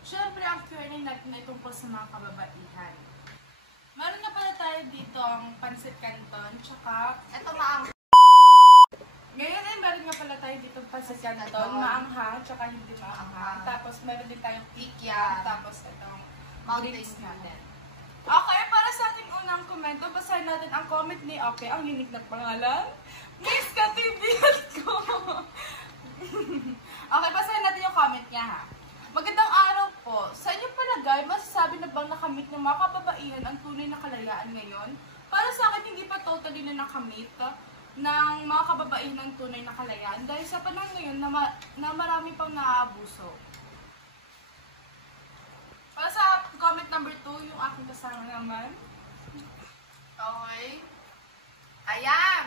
Siyempre, ang Q&A natin ay tungkol sa mga kababaihan. Meron na pala tayo dito ang pansit canton, tsaka Ito maang. ngayon ay meron nga pala tayo dito ang pansit canton, maanghang, tsaka hindi maanghang. Tapos meron din tayong ikya, tapos itong drinks natin. Okay, para sa ating unang komento, basahin natin ang comment ni Ope, ang unique na pangalan. Miss Katibiat ko! Okay, basahin natin yung comment niya ha. Magandang araw po. Sa inyong palagay, masasabi na bang nakamit ng mga kababaihan ang tunay na kalayaan ngayon? Para sa akin, hindi pa totally na nakamit ng mga kababaihan ang tunay na kalayaan dahil sa panahon ngayon na marami pang naaabuso. Para sa comment number 2, yung aking kasama naman. Okay. Ayan.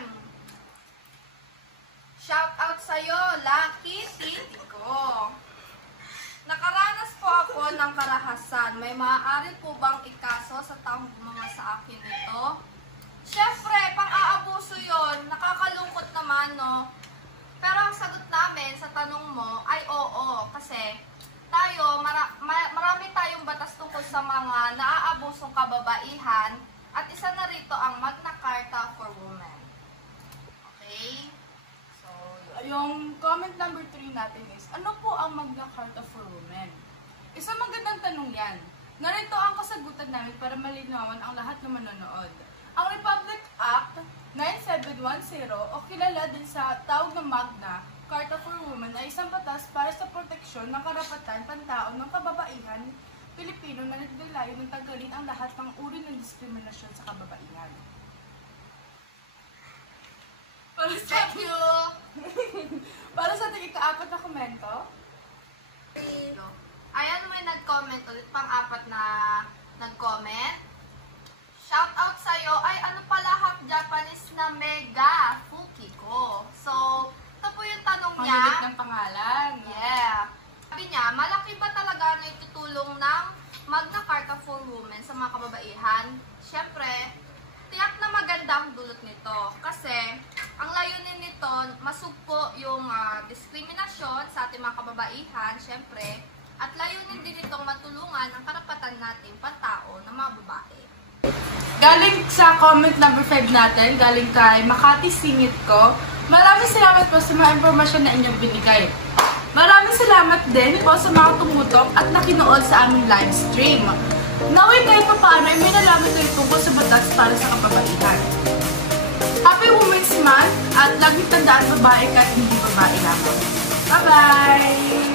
Shout out sa'yo, Lucky Titi ko. Nakaranas po ako ng karahasan. May maaari po bang ikaso sa taong gumawa sa akin ito? Siyempre, pang-aabuso yon. Nakakalungkot naman, no? Pero ang sagot namin sa tanong mo ay oo. Kasi tayo, marami tayong batas tungkol sa mga naaabusong kababaihan. At isa na rito ang Magna Carta for Women. Okay? Yung comment number 3 natin is, ano po ang Magna Carta for Women? Isang magandang tanong yan. Narito ang kasagutan namin para malinawan ang lahat ng manonood. Ang Republic Act 9710 o kilala din sa tawag na Magna Carta for Women ay isang batas para sa proteksyon ng karapatan pantao ng kababaihan Pilipino na nagdalayo ng tanggalin ang lahat ng uri ng diskriminasyon sa kababaihan. Thank you! Para sa ating ika-apat na komento. Ayan, may nag-comment ulit, pang-apat na nag-comment. Shout out sa'yo. Ay, ano pala half Japanese na mega fuki ko. So, ito po yung tanong niya. Ang ulit ng pangalan. Yeah. Sabi niya, malaki ba talaga na itutulong ng Magna Carta for Women sa mga kababaihan? Siyempre, tiyak na maganda ang dulot nito. Kasi, ang layunin nito, masugpo yung diskriminasyon sa ating mga kababaihan, siyempre, at layunin din itong matulungan ang karapatan natin pantao ng mga babae. Galing sa comment number 5 natin, galing kay Makati Singit ko, maraming salamat po sa mga impormasyon na inyong binigay. Maraming salamat din po sa mga tumutok at nakinood sa aming live stream. Naway kahit pa paano ay may nalaman kayo tungkol sa batas para sa kababaihan. Happy Women's Month at laging tandaan babae kahit hindi babae lamang. Bye-bye!